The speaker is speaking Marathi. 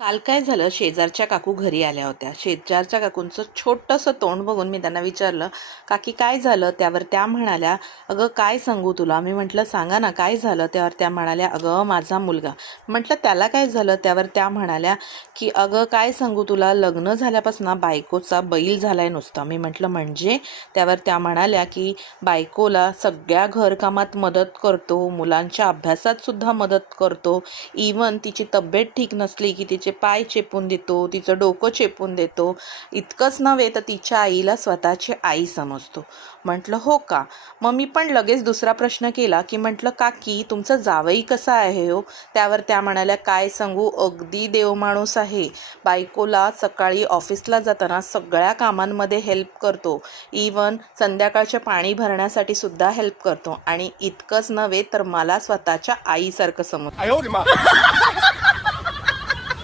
काल काय झालं, शेजारच्या काकू घरी आल्या होत्या. शेजारच्या काकूंचं छोटंसं तोंड बघून मी त्यांना विचारलं, काकी काय झालं? त्यावर त्या म्हणाल्या, अगं काय सांगू तुला? मी म्हटलं सांगा ना काय झालं? त्यावर त्या म्हणाल्या, अगं माझा मुलगा. म्हटलं त्याला काय झालं? त्यावर त्या म्हणाल्या की अगं काय सांगू तुला, लग्न झाल्यापासून बायकोचा बैल झालाय नुसता. मी म्हटलं म्हणजे? त्यावर त्या म्हणाल्या की बायकोला सगळ्या घरकामात मदत करतो, मुलांच्या अभ्यासात सुद्धा मदत करतो, इवन तिची तब्येत ठीक नसली की तिचे पाय चेपून देतो, तिचं डोकं चेपून देतो. इतकंच नव्हे तर तिच्या आईला स्वतःची आई समजतो. म्हटलं हो का? मग मी पण लगेच दुसरा प्रश्न केला की म्हटलं काकी तुमचं जावई कसा आहे हो? त्यावर त्या म्हणाल्या, काय सांगू, अगदी देवमाणूस आहे. बायकोला सकाळी ऑफिसला जाताना सगळ्या कामांमध्ये हेल्प करतो, इवन संध्याकाळच्या पाणी भरण्यासाठी सुद्धा हेल्प करतो, आणि इतकंच नव्हे तर मला स्वतःच्या आईसारखं समजतो.